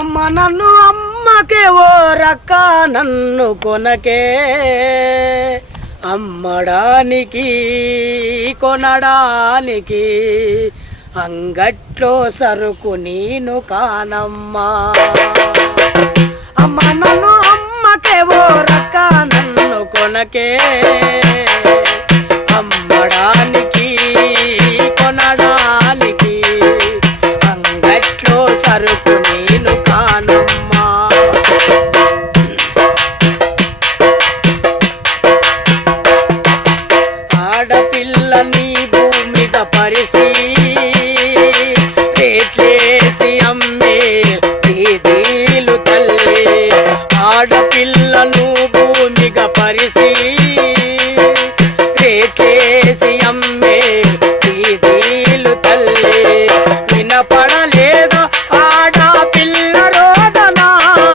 అమ్మ నన్ను అమ్మకే ఓ రక్క నన్ను కొనకే అమ్మడానికి కొనడానికి అంగట్లో సరుకు నేను కానమ్మా అమ్మ నన్ను అమ్మకే ఓ రక్క నన్ను కొనకే అమ్మడానికి